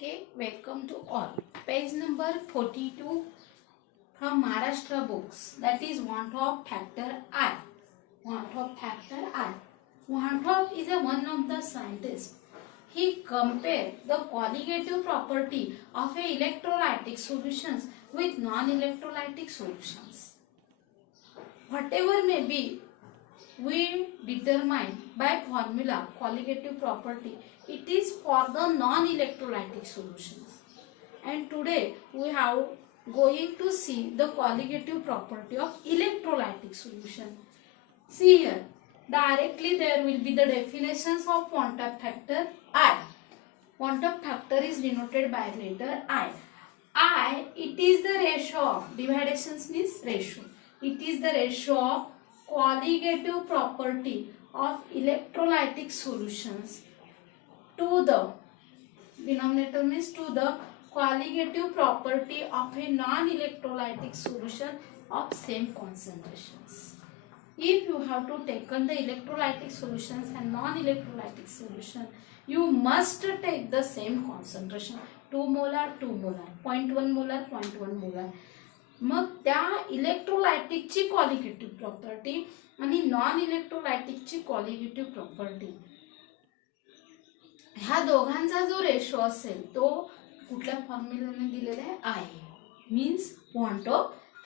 Okay, welcome to all. Page number 42 from Maharashtra books. That is Van't factor I. Van't factor I. Van't is one of the scientists. He compared the colligative property of a electrolytic solutions with non-electrolytic solutions. Whatever may be, we determine by formula colligative property. It is for the non-electrolytic solutions. And today we have going to see the colligative property of electrolytic solution. See here, directly there will be the definitions of Van't factor I. Van't factor is denoted by letter I. I, it is the ratio of, dividations means ratio. It is the ratio of colligative property of electrolytic solutions to the, denominator means to the colligative property of a non-electrolytic solution of same concentrations. If you have to taken the electrolytic solutions and non-electrolytic solution, you must take the same concentration, 2 molar, 2 molar, 0.1 molar, 0.1 molar. मग त्या इलेक्ट्रोलायटिकची colligative property आणि non इलेक्ट्रोलायटिकची colligative property ह्या दोघांचा जो ratio असेल तो कुठल्या फॉर्म्युलाने दिलेला आहे I means Van't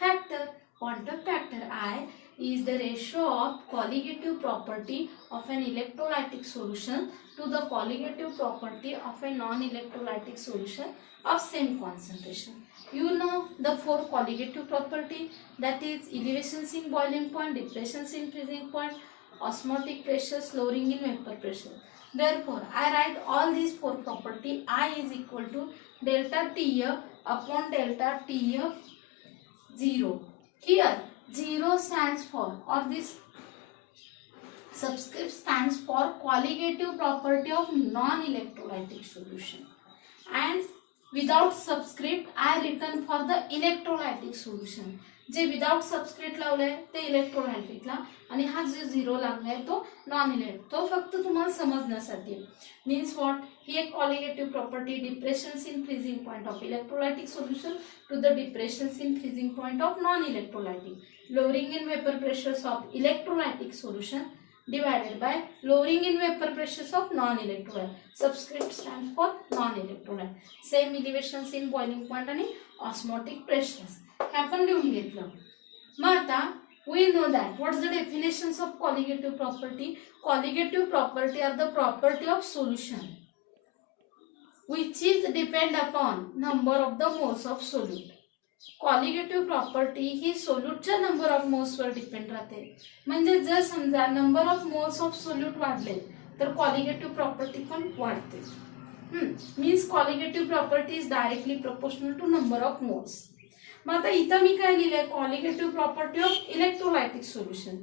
factor. Van't factor I is the ratio of colligative property of an electrolytic solution to the colligative property of a non-electrolytic solution of same concentration. You know the four colligative property, that is elevations in boiling point, depressions in freezing point, osmotic pressure, lowering in vapor pressure. Therefore, I write all these four property. I is equal to delta TF upon delta TF 0. Here 0 stands for, or this subscript stands for colligative property of non-electrolytic solution, and without subscript I written for the electrolytic solution. जे without subscript लावलंय ते इलेक्ट्रोलायटिकला आणि हा जो 0 लागलाय तो non electro. तो फक्त तुम्हाला समजण्यासाठी मीन्स व्हॉट ही एक colligative property depressions in freezing point of electrolytic solution to the depressions in freezing point of non electrolytic, lowering in vapor pressures of electrolytic solution divided by lowering in vapor pressures of non-electrolyte. Subscript stands for non-electrolyte. Same elevations in boiling point आणि osmotic pressures. हे आपण लिहून घेतलं. मग आता we know that what's the definitions of colligative property? Colligative property are the property of solution which is depend upon number of the moles of solute. Colligative property ही सोल्यूटच्या number of moles वर depend राहते. म्हणजे जर समजा number of moles of solute वाढले तर colligative property पण वाढते. Means colligative property is directly proportional to number of moles. मग आता इथं मी काय लिहिलंय a colligative property of electrolytic solution.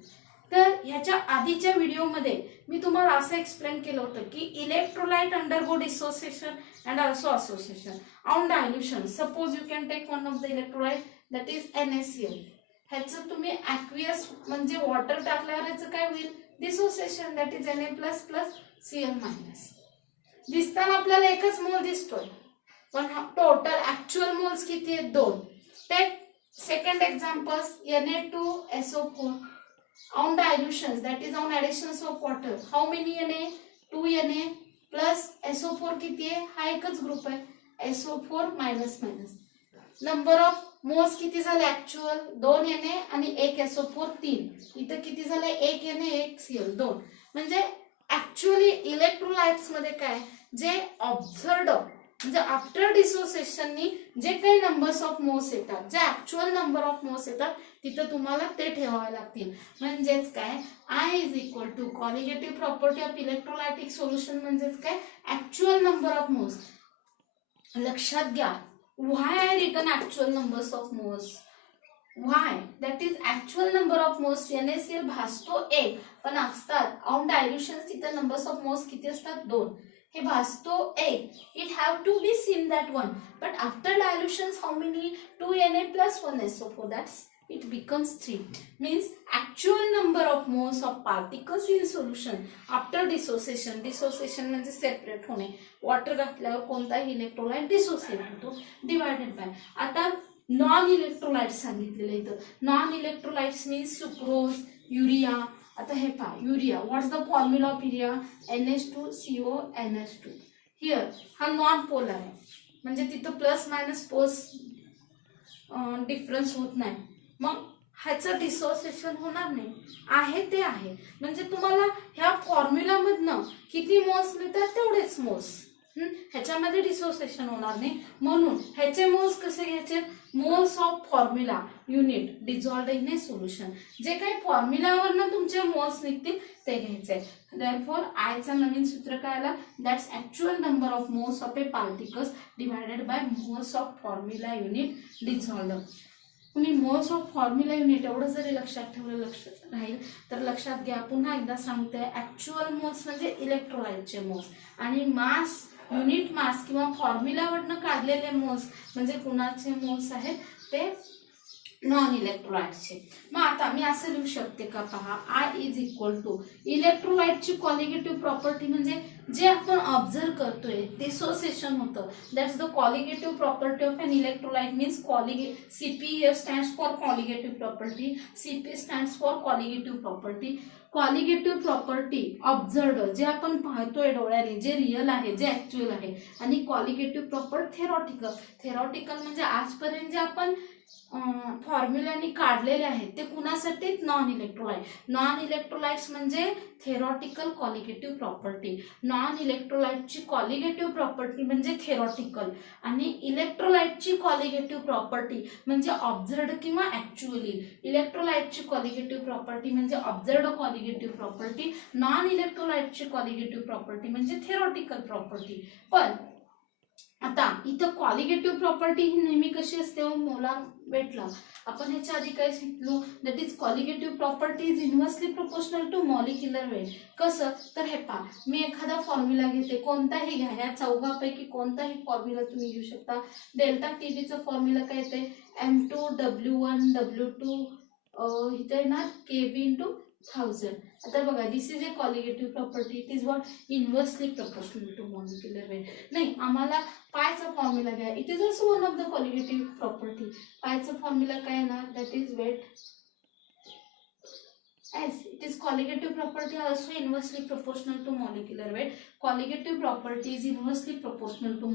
तर ह्याच्या आधीच्या व्हिडिओमध्ये मी तुम्हाला असं एक्सप्लेन केलं होतं की electrolyte undergo dissociation and also association on dilution. Suppose you can take one of the electrolyte that is NaCl. ह्याचं तुम्ही ॲक्वियस म्हणजे वॉटर टाकल्यावर ह्याचं काय होईल डिसोसिएशन, दॅट इज Na++Cl-. दिसताना आपल्याला एकच मोल दिसतोय पण टोटल ऍक्च्युअल मोल्स किती आहेत 2. Take second examples Na2SO4 on dilutions, that is on additions of water. How many Na? 2 Na plus SO4 किती आहे हा एकच ग्रुप आहे SO4 minus minus. Number of moles किती झाले ऍक्च्युअल 2 Na आणि 1 SO4 3. इथं किती झाले 1 Na 1 Cl 2. म्हणजे ऍक्च्युअली इलेक्ट्रोलाइट्स मध्ये काय जे ऑब्झर्व्ड म्हणजे आफ्टर डिसोसिएशननी जे काही नंबर्स ऑफ मोल्स येतात, जे ऍक्च्युअल नंबर ऑफ मोल्स येतात तिथं तुम्हाला ते ठेवावे लागतील. म्हणजेच काय I is equal to colligative property of electrolytic solution म्हणजेच काय ऍक्च्युअल नंबर ऑफ मोल्स. लक्षात घ्या why I written actual numbers of moles. Why that is actual number of moles. NaCl भासतो 1 पण असतात ऑन डायल्युशन तिथं नंबर्स ऑफ मोल्स किती असतात 2. हे भासतो 1. It have to be seen that 1. But after dilutions how many 2 Na plus 1 SO4, that's it becomes 3. Means actual number of moles of particles in solution after dissociation. Dissociation म्हणजे separate होणे. Water घातल्यावर कोणताही electrolyte dissociate होतो divided by. आता non electrolyte सांगितलेलं इथं. Non electrolytes means sucrose, urea. आता हे पहा urea. What's the formula of urea? NH2CO NH2. Here हा नॉन पोलर आहे म्हणजे तिथं प्लस मायनस पोज डिफरन्स होत नाही. मग ह्याचं डिसोसिएशन होणार नाही. आहे ते आहे. म्हणजे तुम्हाला ह्या फॉर्म्युलामधनं किती मोल्स मिळतात तेवढेच मोल्स. ह्याच्यामध्ये डिसोसिएशन होणार नाही. म्हणून ह्याचे मोल्स कसे घ्यायचे? Moles of formula unit dissolved in a solution. जे काही फॉर्म्युलावरनं तुमचे मोल्स निघतील ते घ्यायचे. देअरफॉर आयचं नवीन सूत्र काय आला? That's actual number of moles of a particles divided by moles of formula unit dissolved. तुम्ही मोल्स ऑफ फॉर्म्युला युनिट एवढं जरी लक्षात ठेवलं लक्षात राहील तर लक्षात घ्या. पुन्हा एकदा सांगते, ॲक्च्युअल मोल्स म्हणजे इलेक्ट्रोलाइटचे मोल्स आणि मास युनिट मास किंवा फॉर्म्युलावरनं काढलेले मोल्स म्हणजे कुणाचे मोल्स आहेत ते नॉन इलेक्ट्रोलाइटचे. मग आता मी असं लिहू शकते का? पहा, I इज इक्वल टू इलेक्ट्रोलाइटची कॉलिगेटिव्ह प्रॉपर्टी म्हणजे जे आपण ऑब्झर्व करतोय डिसोसिएशन होतं. That's the colligative property of an electrolyte means CP stands for colligative property. CP stands for colligative property. Colligative property observed जे आपण पाहतोय डोळ्याने, जे रिअल आहे, जे ऍक्च्युअल आहे. आणि कॉलिगेटिव्ह प्रॉपर्टी थेरॉटिकल. थेरॉटिकल म्हणजे आजपर्यंत जे आपण फॉर्म्युलानी काढलेले आहेत ते कुणासाठी? Non electrolyte. नॉन इलेक्ट्रोलाइट्स म्हणजे थेरॉटिकल कॉलिगेटिव्ह प्रॉपर्टी. नॉन इलेक्ट्रोलाइटची कॉलिगेटिव्ह प्रॉपर्टी म्हणजे थेरॉटिकल आणि इलेक्ट्रोलाइटची कॉलिगेटिव्ह प्रॉपर्टी म्हणजे ऑब्झर्व्ड किंवा ऍक्च्युअली. इलेक्ट्रोलाइटची कॉलिगेटिव्ह प्रॉपर्टी म्हणजे ऑब्झर्व्ड कॉलिगेटिव्ह प्रॉपर्टी. नॉन इलेक्ट्रोलाइटची कॉलिगेटिव्ह प्रॉपर्टी म्हणजे थेरॉटिकल प्रॉपर्टी. पण आता इथं कॉलिगेटिव्ह प्रॉपर्टी ही नेहमी कशी असते? मोलार वेटला. आपण ह्याच्या आधी काय शिकलो? That is colligative property is inversely proportional to molecular weight. कसं? तर हे पहा, मी एखादा फॉर्म्युला घेते, कोणताही घ्या, ह्या चौघापैकी कोणताही फॉर्म्युला तुम्ही घेऊ शकता. डेल्टा TBचं फॉर्म्युला काय येते? M2W1 W2 इथे येणार KB × 1000. आता बघा, this is a colligative property. It is what? Inversely proportional to molecular weight. नाही, आम्हाला पायचा फॉर्म्युला घ्या. It is also one of the colligative property. पायचा फॉर्म्युला काय येणार? That is weight as it is colligative property also inversely proportional to molecular weight. Colligative property is inversely proportional to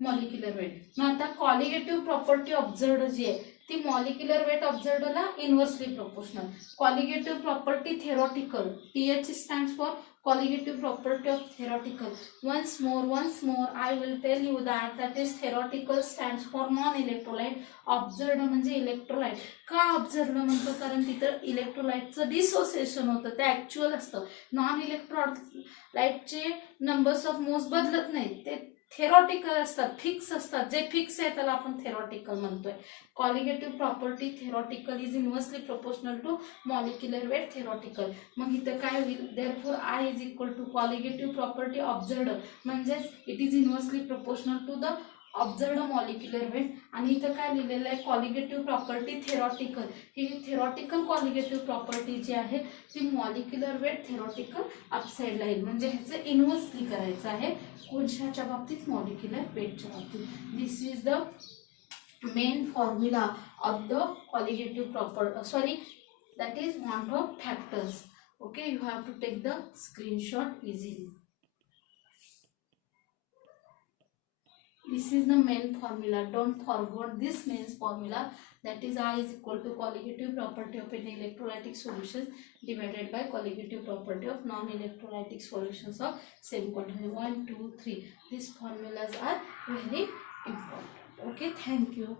molecular weight. मग आता colligative property observed जी आहे ती molecular weight observed ला inversely proportional. Colligative property theoretical. TH stands for colligative property of theoretical. Once more I will tell you that is theoretical stands for non-electrolyte. Observed म्हणजे electrolyte. का ऑब्झर्व्ड म्हणतो? कारण तिथं इलेक्ट्रोलाइटचं dissociation होतं, ते ऍक्च्युअल असतं. Non इलेक्ट्रोलाइटचे numbers of moles बदलत नाहीत, ते थेरॉटिकल असतात, फिक्स असतात. जे फिक्स आहे त्याला आपण थेरॉटिकल म्हणतोय. Colligative property theoretical is inversely proportional to molecular weight theoretical. मग इथं काय होईल? Therefore I is equal to colligative property observed म्हणजेच it is inversely proportional to the observed molecular weight. आणि इथं काय लिहिलेलं आहे? Colligative property theoretical. ही थेरॉटिकल कॉलिगेटिव्ह प्रॉपर्टी जी आहे ती मॉलिक्युलर वेट थेरॉटिकल अपसाईडला येईल. म्हणजे ह्याचं इन्व्हर्सली करायचं आहे. कोणत्याच्या बाबतीत? मॉलिक्युलर वेटच्या बाबतीत. This is the main formula of the colligative property. that is want of factors. Okay, you have to take the screenshot easily. This is the main formula. Don't forget this main formula. That is I is equal to colligative property of an electrolytic solution divided by colligative property of non-electrolytic solutions of same quantity. 1, 2, 3. These formulas are very important. Okay, thank you.